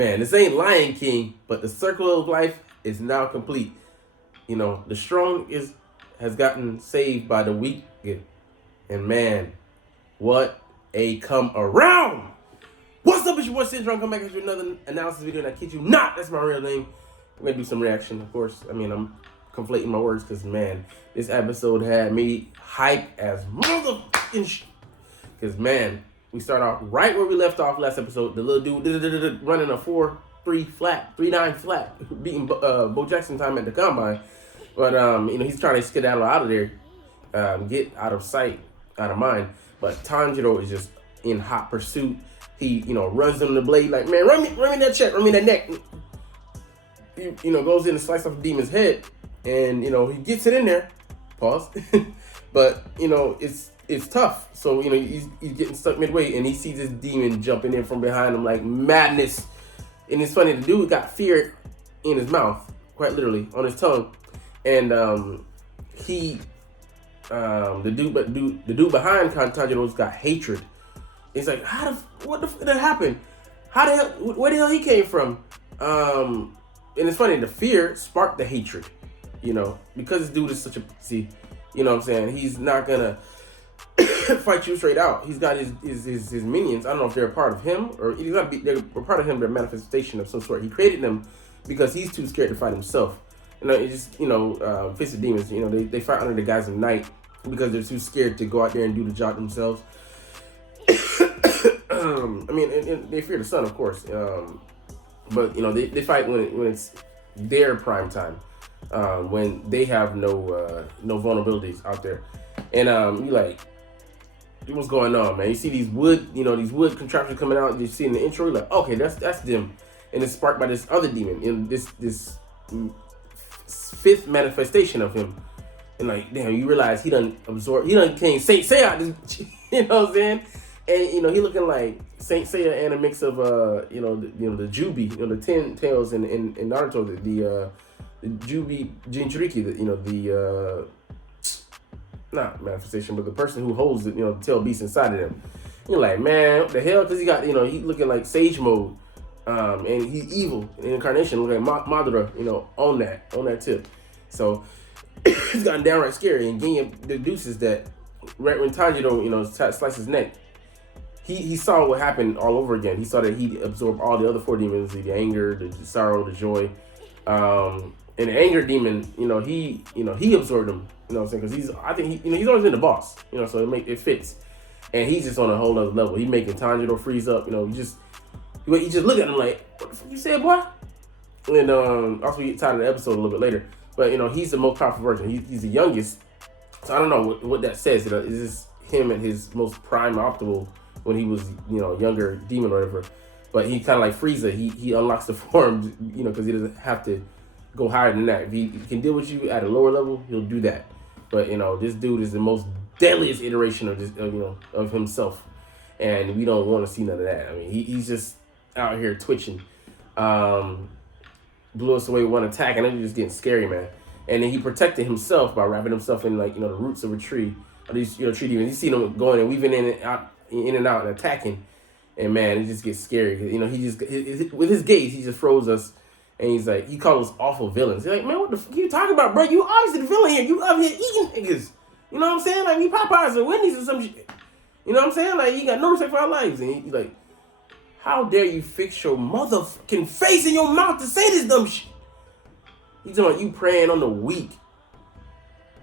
Man, this ain't Lion King, but the circle of life is now complete. You know, the strong has gotten saved by the weak. And man, what a come around! What's up, it's your boy Cintron, come back with another analysis video, and I kid you not, that's my real name. I'm gonna do some reaction, of course. I mean, I'm conflating my words, because man, this episode had me hype as motherfucking because man, we start off right where we left off last episode. The little dude running a 4-3 flat, 3-9 flat, beating Bo Jackson time at the combine. But you know, he's trying to skedaddle out of there, get out of sight, out of mind. But Tanjiro is just in hot pursuit. He, you know, runs him the blade like, man, run me that check, run me that neck. You know, goes in and slices off the demon's head, and you know, he gets it in there. Pause. But you know, it's tough. So, you know, he's getting stuck midway, and he sees this demon jumping in from behind him like madness. And it's funny, the dude got fear in his mouth, quite literally, on his tongue. And the dude behind Tanjiro's got hatred. It's like, what the fuck did happen? Where the hell he came from? And it's funny, the fear sparked the hatred, you know, because this dude is such a pussy. You know what I'm saying? He's not gonna fight you straight out. He's got his minions. I don't know if they're a part of him or they're a part of him. They're a manifestation of some sort. He created them because he's too scared to fight himself. You know, it's just, you know, face the demons. You know, they fight under the guise of night because they're too scared to go out there and do the job themselves. I mean, and they fear the sun, of course. But you know, they fight when it's their prime time, when they have no vulnerabilities out there. And you like, what's going on, man? You see these wood contraptions coming out. You see in the intro, you're like, okay, that's them. And it's sparked by this other demon, in this fifth manifestation of him. And like, damn, you realize he done came Saint Seiya, you know what I'm saying? And you know, he looking like Saint Seiya and a mix of the Jubi, you know, the 10 tails in Naruto, the Jubi Jinchuriki, not manifestation, but the person who holds the, you know, the tail beast inside of them. You're like, man, what the hell? Because he got, you know, he looking like Sage Mode, and he's evil in incarnation, looking like Madara, you know, on that tip. So it's gotten downright scary, and Ginyu deduces that right when Tanjiro, you know, sliced his neck, he saw what happened all over again. He saw that he absorbed all the other 4 demons: the anger, the sorrow, the joy. And the anger demon, you know, he absorbed them. You know what I'm saying? Because he's always been the boss. You know, so it fits. And he's just on a whole other level. He making Tanjiro freeze up. You know, you just look at him like, what the fuck you said, boy? And also we get tired of the episode a little bit later. But you know, he's the most powerful version. He's the youngest. So I don't know what that says. You know, is this him at his most prime optimal when he was, you know, younger demon or whatever? But he kind of like Frieza. He unlocks the form, you know, because he doesn't have to go higher than that. If he can deal with you at a lower level, he'll do that. But you know, this dude is the most deadliest iteration of this, of himself, and we don't want to see none of that. I mean, he's just out here twitching. Blew us away with one attack, and then he's just getting scary, man. And then he protected himself by wrapping himself in, like, you know, the roots of a tree, or these, you know, tree demons. You see them going and weaving in and out and attacking, and man, it just gets scary. You know, he just with his gaze, he just froze us. And he's like, he calls us awful villains. He's like, man, what the fuck are you talking about, bro? You obviously the villain here. You up here eating niggas. You know what I'm saying? Like, we Popeyes or Wendy's or some shit. You know what I'm saying? Like, you got no respect for our lives. And he's like, how dare you fix your motherfucking face in your mouth to say this dumb shit? He's talking about you preying on the weak.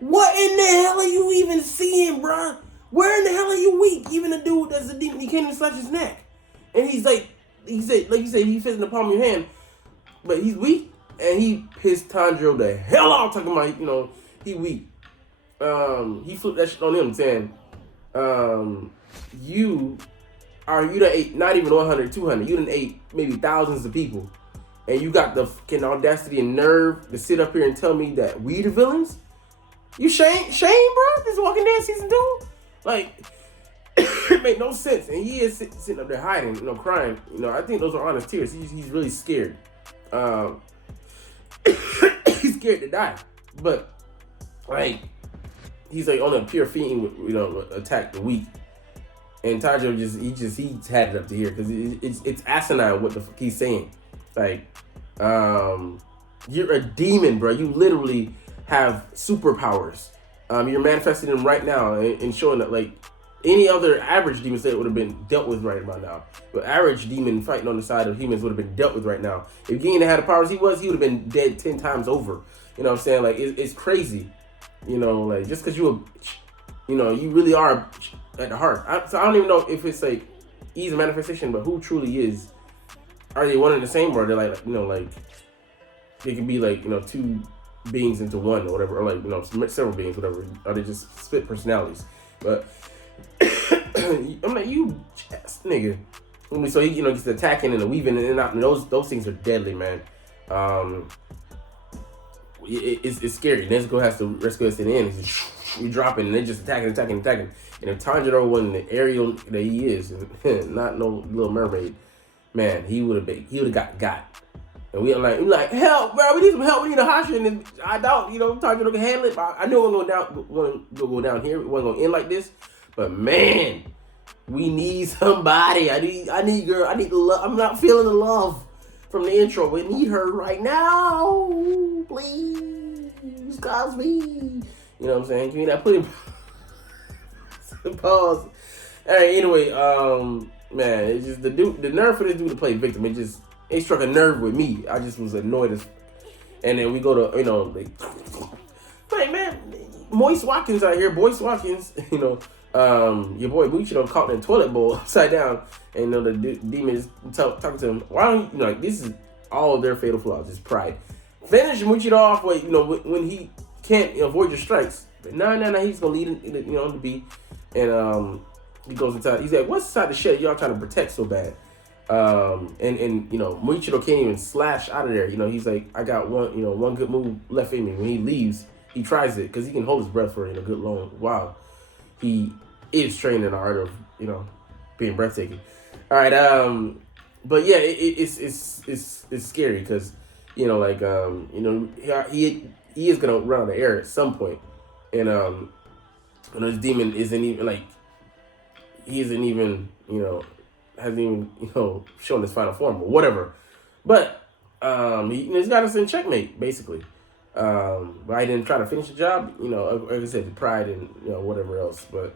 What in the hell are you even seeing, bro? Where in the hell are you weak? Even a dude that's a demon, he can't even slash his neck. And he's like, like you said, he fits in the palm of your hand. But he's weak, and he pissed Tanjiro the hell off, talking about, you know, he weak. He flipped that shit on him, saying, you done ate not even 100, 200. You done ate maybe thousands of people. And you got the fucking audacity and nerve to sit up here and tell me that we the villains? You shame, bro? This Walking Dead season 2? Like, it made no sense. And he is sitting up there hiding, you know, crying. You know, I think those are honest tears. He's really scared. He's scared to die, but like, he's like on a pure fiend, you know, attack the weak. And Tanjiro he had it up to here because it's asinine what the fuck he's saying. Like, you're a demon, bro. You literally have superpowers. You're manifesting them right now and showing that, like, any other average demon state would have been dealt with right about now. But average demon fighting on the side of humans would have been dealt with right now. If Gideon had the powers he would have been dead 10 times over. You know what I'm saying? Like, it's crazy. You know, like, just because you really are at the heart. So I don't even know if it's, like, easy manifestation, but who truly is. Are they one and the same, or are they, like, you know, like, they can be, like, you know, two beings into one or whatever, or, like, you know, several beings, whatever. Are they just split personalities? But I'm like, you nigga. So he, you know, just attacking and weaving in and out, and those things are deadly, man. It's scary. Nezuko has to rescue us in the end. You dropping and they're just attacking. And if Tanjiro wasn't the Ariel that he is, not no Little Mermaid, man, he would have got. And we like, help, bro, we need some help. We need a hashira. And I doubt, you know, Tanjiro can handle it. I knew it wasn't going to go down here. It wasn't going to end like this. But man, we need somebody. I need girl. I need the love. I'm not feeling the love from the intro. We need her right now. Please, Cosby. You know what I'm saying? Give me that pudding. Pause. All right. Anyway, man, it's just the nerve for this dude to play victim. It struck a nerve with me. I just was annoyed as. And then we go to, you know, like, hey man, Moist Watkins out here. Boyce Watkins, you know. Your boy Muichiro caught in the toilet bowl upside down, and you know the demon is talking to him. Why don't you know? Like, this is all their fatal flaws. It's pride. Finish Muichiro off with, you know, when he can't avoid your strikes. But no, he's gonna lead you know, the beat, and he goes inside. He's like, "What's inside the shed y'all trying to protect so bad?" And you know, Muichiro can't even slash out of there. You know, he's like, "I got one good move left in me." When he leaves, he tries it because he can hold his breath for a good long while. He is trained in the art of, you know, being breathtaking. All right, but yeah, it's scary because, you know, like, you know, he is gonna run out of air at some point, and this demon isn't even like, he isn't even, you know, hasn't even, you know, shown his final form or whatever, but he's got us in checkmate basically. But I didn't try to finish the job, you know, like I said, the pride and, you know, whatever else, but,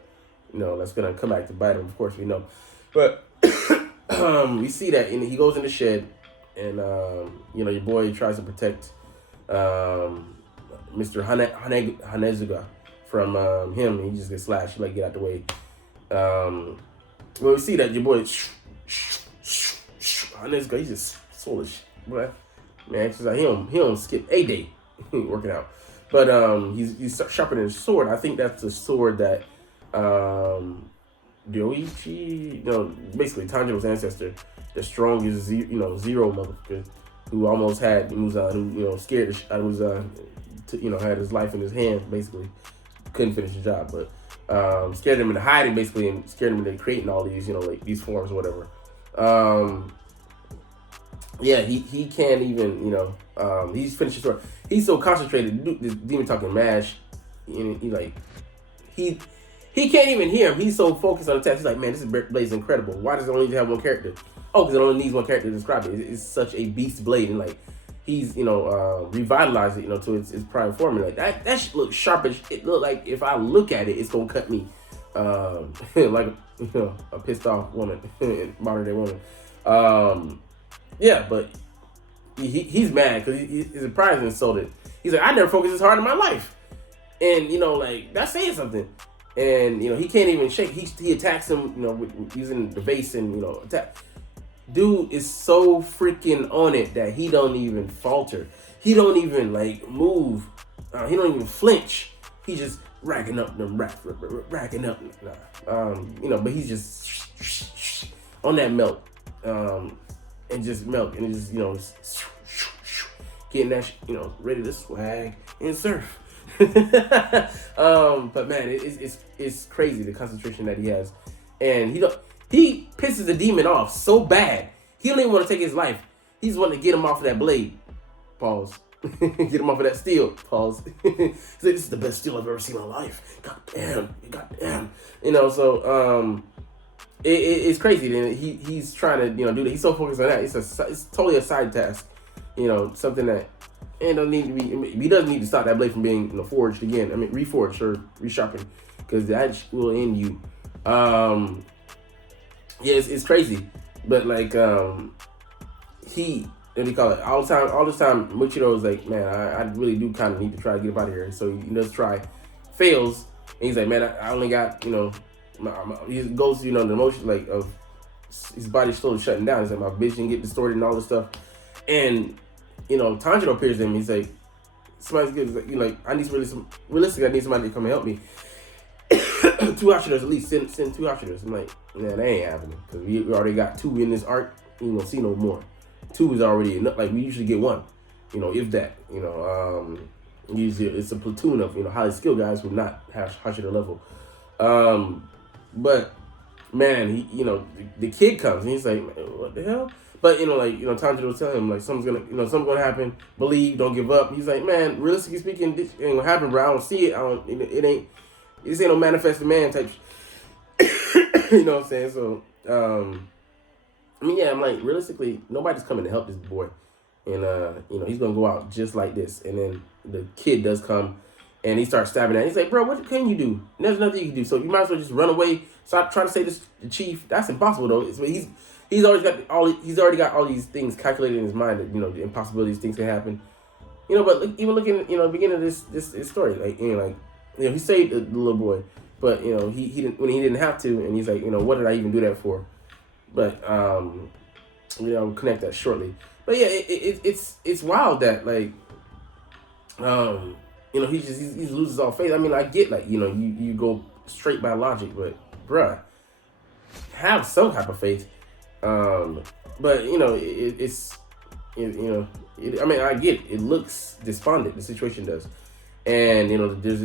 you know, that's going to come back to bite him, of course, we know. But we see that, and he goes in the shed, and, you know, your boy tries to protect Mr. Hanezuga from him, and he just gets slashed, like, get out the way. Well, we see that your boy, Hanezuga, he's just full of shit, boy. Man, it's just like, he don't skip a day. Working out, but he's sharpening his sword. I think that's the sword that Ryoichi, you know, basically Tanjiro's ancestor, the strongest, Zero motherfucker, who almost had Muzan, who, you know, scared Muzan, you know, had his life in his hands, basically couldn't finish the job, but scared him into hiding, basically, and scared him into creating all these, you know, like these forms or whatever. Yeah, he can't even, you know, he's finished his sword. He's so concentrated. This demon talking mash, and he can't even hear him. He's so focused on the text. He's like, man, this blade is incredible. Why does it only have one character? Oh, because it only needs one character to describe it. It's such a beast blade, and like he's, you know, revitalized it, you know, to its prime form. Like that shit looks sharp as it look like if I look at it, it's gonna cut me, like, you know, a pissed off woman, modern day woman. Yeah, but he's mad because he's surprised and insulted. He's like, I never focused this hard in my life. And, you know, like, that's saying something. And, you know, he can't even shake. He attacks him, you know, with using the vase and, you know, attack. Dude is so freaking on it that he don't even falter. He don't even, like, move. He don't even flinch. He just racking up them, racking up. You know, but he's just on that melt. And just milk, and just, you know, getting that, you know, ready to swag and surf. But man, it's crazy the concentration that he has, and he pisses the demon off so bad he don't even want to take his life. He's wanting to get him off of that blade. Pause. Get him off of that steel. Pause. He's like, this is the best steel I've ever seen in my life. God damn. You know, so it's crazy. Then he's trying to do that. He's so focused on that. It's totally a side task. Something that don't need to be. He doesn't need to stop that blade from being forged again. I mean, reforged or resharpened, because that will end you. Yeah, it's crazy, but like he. What do you call it? All this time, Muchiro is like, man, I really do kind of need to try to get up out of here. So he does try, fails, and he's like, man, I only got, he goes, the emotion like of his body slowly shutting down. He's like, my vision get distorted and all this stuff. And, Tanjiro appears to him. He's like, somebody's good. I need realistically, I need somebody to come and help me. 2 hashiras at least. Send 2 hashiras. I'm like, man, that ain't happening, because we already got 2 in this arc. You won't see no more. 2 is already enough. Like, we usually get 1, if that. Usually it's a platoon of highly skilled guys who not have hashira level. But man, he the kid comes and he's like, what the hell? But Tanjiro will tell him like something's gonna happen. Believe, don't give up. He's like, man, realistically speaking, this ain't gonna happen, bro. I don't see it. This ain't no manifested man type. You know what I'm saying? So I'm like, realistically, nobody's coming to help this boy. And, he's going to go out just like this. And then the kid does come, and he starts stabbing at him. He's like, bro, what can you do? There's nothing you can do. So you might as well just run away. Stop trying to say this to the chief. That's impossible, though. He's already got all these things calculated in his mind that, the impossibilities, things can happen. But even looking at, the beginning of this story, he saved the little boy. But, he didn't, when he didn't have to, and he's like, what did I even do that for? But we'll connect that shortly. But yeah, it's wild that he loses all faith. I mean, I get you go straight by logic, but bruh, have some type of faith. But I mean, I get it. It looks despondent. The situation does, and there's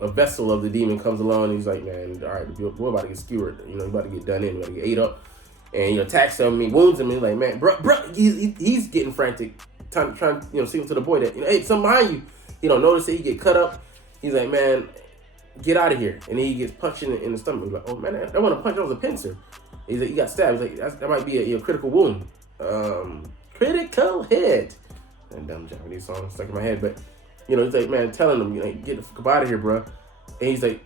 a vessel of the demon comes along, and he's like, man, all right, we're about to get skewered. We're about to get done in. We're about to get ate up. And he attacks him, he wounds him, and he's like, man, bro, he's getting frantic, trying signal to the boy that, hey, something behind you. Notice that he get cut up. He's like, man, get out of here. And then he gets punched in the stomach. He's like, oh, man, I want to punch. That was a pincer. He's like, he got stabbed. He's like, that might be a critical wound. Critical hit. That dumb Japanese song stuck in my head. But, he's like, man, telling him, get the fuck out of here, bro. And he's like,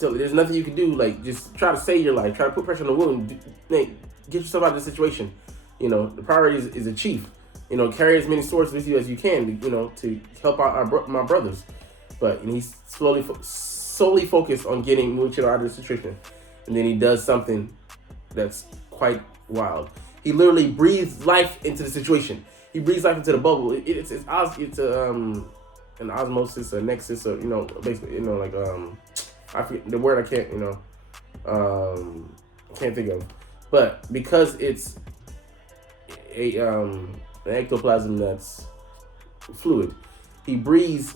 there's nothing you can do. Like, just try to save your life. Try to put pressure on the wound. Get yourself out of the situation. The priority is a chief. Carry as many swords with you as you can. To help out my brothers. But he's solely focused on getting Muchiro out of the situation. And then he does something that's quite wild. He literally breathes life into the situation. He breathes life into the bubble. It's an osmosis, a nexus, or basically, I forget the word. I can't think of. But because it's an ectoplasm that's fluid, he breathes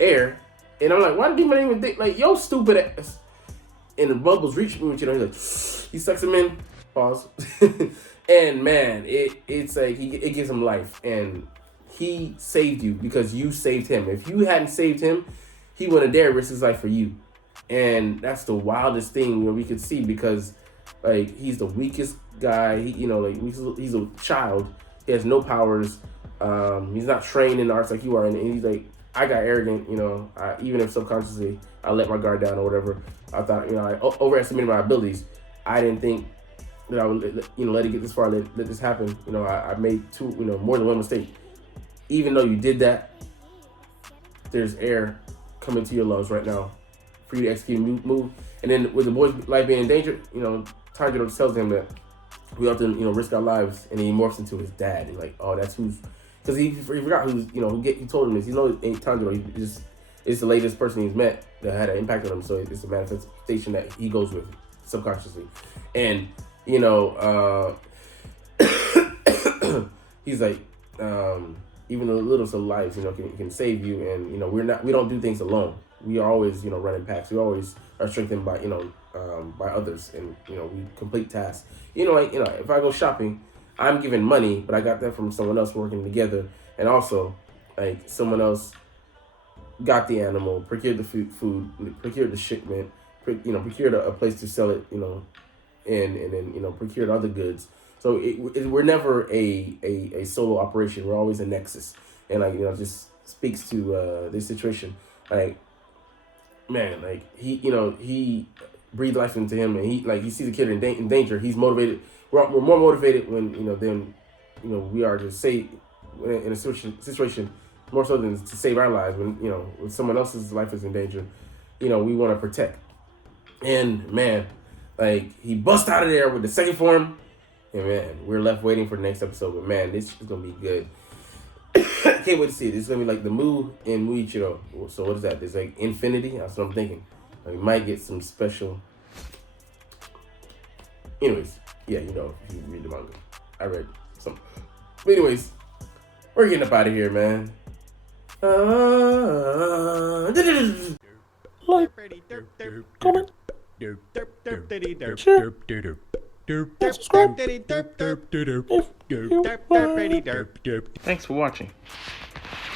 air, and I'm like, why did he even think like, yo, stupid ass? And the bubbles reach me, he's like, he sucks him in. Pause. And man, it's like it gives him life, and he saved you because you saved him. If you hadn't saved him, he wouldn't dare risk his life for you. And that's the wildest thing where we could see, because he's the weakest guy. He's a child. He has no powers. He's not trained in the arts like you are, and he's like, I got arrogant. Even if subconsciously I let my guard down or whatever. I thought, I overestimated my abilities. I didn't think that I would, let it get this far. Let this happen. I made more than one mistake. Even though you did that, there's air coming to your lungs right now for you to execute a move. And then with the boy's life being in danger, Tanjiro tells him that we have to, risk our lives. And then he morphs into his dad. He's like, oh, that's who's, because he forgot who's, he told him this. It ain't Tanjiro. It's the latest person he's met that had an impact on him. So it's a manifestation that he goes with subconsciously. And, he's like, even the littlest of lives, can save you. And, we don't do things alone. We are always, running packs. We always are strengthened by, by others, and, we complete tasks. If I go shopping, I'm giving money, but I got that from someone else working together. And also, someone else got the animal, procured the food, procured the shipment, procured a place to sell it, and then procured other goods. So we're never a solo operation. We're always a nexus, and just speaks to this situation. Like, man, like he breathed life into him, and he sees a kid in danger. He's motivated. We're more motivated when than we are to say in a situation more so than to save our lives when someone else's life is in danger. We want to protect. And man, like he bust out of there with the second form, and man, we're left waiting for the next episode. But man, this is gonna be good. Can't wait to see it. It's gonna be like the Mu and Muichiro. So what is that? There's like infinity. That's what I'm thinking. We might get some special. Anyways, yeah, if you read the manga, I read some. But anyways, we're getting up out of here, man. Like, comment, share, subscribe. Thanks for watching.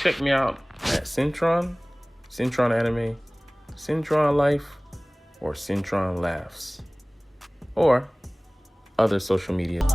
Check me out at Cintron Anime, Cintron Life, or Cintron Laughs, or other social media.